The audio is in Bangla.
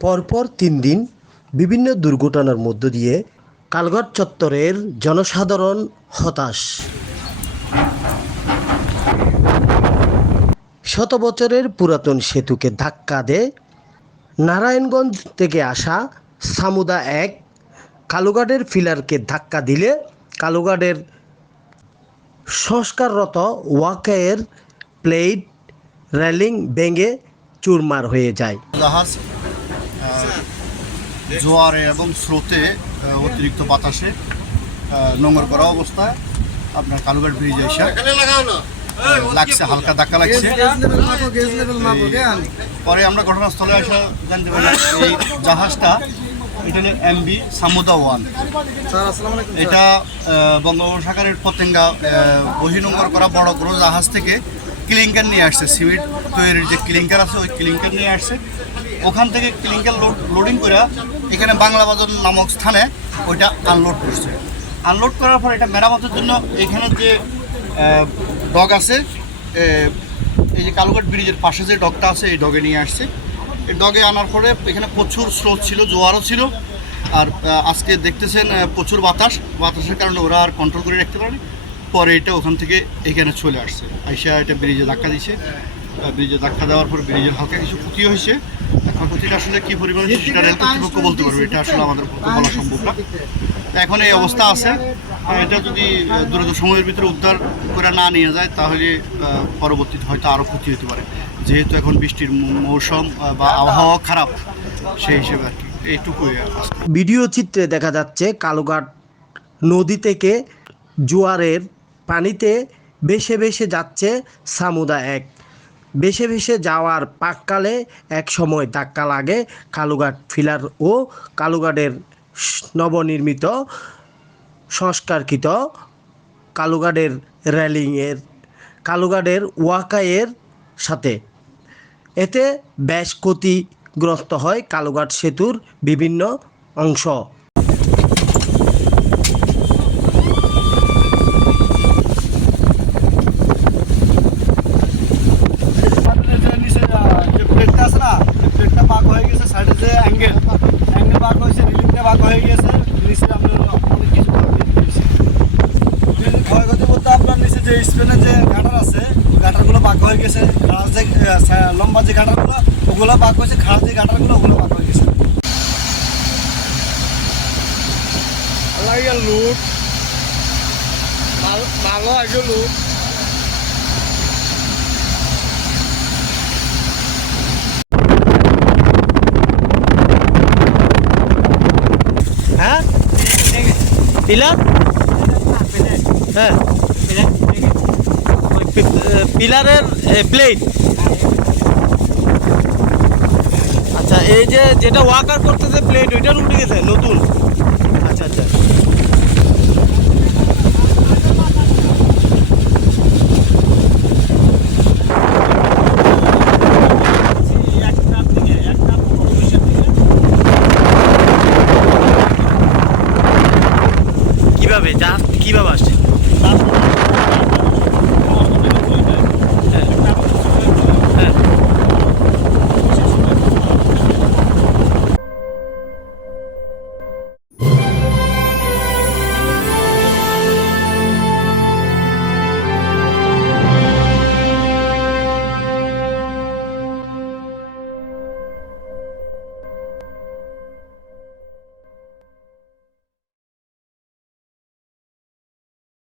পরপর তিন দিন বিভিন্ন দুর্ঘটনার মধ্য দিয়ে কালঘাট চত্বরের জনসাধারণ হতাশ। শত বছরের পুরাতন সেতুকে ধাক্কা দেয় নারায়ণগঞ্জ থেকে আসা সামুদা এক কালুঘাটের ফিলারকে ধাক্কা দিলে কালুঘাটের সংস্কাররত ওয়াকায়ের প্লেট রেলিং ভেঙে চুরমার হয়ে যায়। জোয়ারে এবং স্রোতে অতিরিক্ত বাতাসে নোংর করা অবস্থায় আপনার কালুঘাট ব্রিজ এসে লাগছে হালকা ধাক্কা লাগছে। পরে আমরা ঘটনাস্থলে আসা জানতে পারি এই জাহাজটা এটা হলো এমবি সামুদা ওয়ান। এটা বঙ্গোপসাগরের পতেঙ্গা আহ, বহির্নোঙর করা বড় বড় জাহাজ থেকে ক্লিঙ্কার নিয়ে আসছে। সিমেন্ট তৈরির যে ক্লিঙ্কার আছে ওই ক্লিঙ্কার নিয়ে আসছে। ওখান থেকে ক্লিঙ্কার লোড লোডিং করে এখানে বাংলা বাজার নামক স্থানে ওইটা আনলোড করছে। আনলোড করার পর এটা মেরামতের জন্য এখানে যে ডগ আছে এই যে কালুঘাট ব্রিজের পাশে যে ডগটা আছে, এই ডগে নিয়ে আসছে। এই ডগে আনার পরে এখানে প্রচুর স্রোত ছিল, জোয়ারও ছিল। আর আজকে দেখতেছেন প্রচুর বাতাস। বাতাসের কারণে ওরা আর কন্ট্রোল করে রাখতে পারেনি। পরে এটা ওখান থেকে এখানে চলে আসছে। আইসা এটা ব্রিজে ধাক্কা দিচ্ছে ব্রিজে ধাক্কা দেওয়ার পর ব্রিজের হালকা কিছু ক্ষতি হয়েছে। ক্ষতিটা আসলে কি পরিমাণ সেটা রেল কর্তৃপক্ষ বলতে পারবে এটা আসলে আমাদের পক্ষে বলা সম্ভব না। এখন এই অবস্থা আছে আর এটা যদি দ্রুত সময়ের ভিতরে উদ্ধার করে না নিয়ে যায় তাহলে পরবর্তীতে হয়তো আরও ক্ষতি হতে পারে। যেহেতু এখন বৃষ্টির মৌসুম বা আবহাওয়া খারাপ সেই হিসেবে আর কি এইটুকুই ভিডিও চিত্রে দেখা যাচ্ছে কালুঘাট নদী থেকে জোয়ারের পানিতে ভেসে ভেসে যাচ্ছে সামুদা এক। ভেসে ভেসে যাওয়ার পাককালে এক সময় ধাক্কা লাগে কালুঘাট ফিলার ও কালুঘাটের নবনির্মিত, সংস্কারকৃত কালুঘাটের রেলিংয়ের, কালুঘাটের ওয়াকায়ের সাথে। এতে বেশ ক্ষতিগ্রস্ত হয় কালুঘাট সেতুর বিভিন্ন অংশ আমাদের যে নিচে আহ, যে প্লেটটা আছে না যে প্লেটটা পাক হয়ে গেছে সাইডে যে অ্যাঙ্গেল অ্যাঙ্গেল পাক হয়েছে রিলিংটা পাক হয়ে গেছে নিচে আপনার অনেক কিছু ক্ষয়ক্ষতি হয়েছে। যদি ক্ষয়ক্ষতি বলতে আপনার নিচে যে স্পেনের যে গাটার আছে ওই গাটারগুলো পাক হয়ে গেছে খাড়ার যে লম্বা যে গাটারগুলো ওগুলো পাক হয়েছে খাড়ার যে গাটারগুলো ওগুলো পাক হয়ে গেছে। লুট। ভালো আগে লুট। হ্যাঁ? পিলার হ্যাঁ। পিলারের প্লেট আচ্ছা এই যে যেটা ওয়াকার করতেছে প্লেট ওইটা উঠে গেছে, নতুন। আচ্ছা আচ্ছা। কীভাবে? যা, কীভাবে আসছে?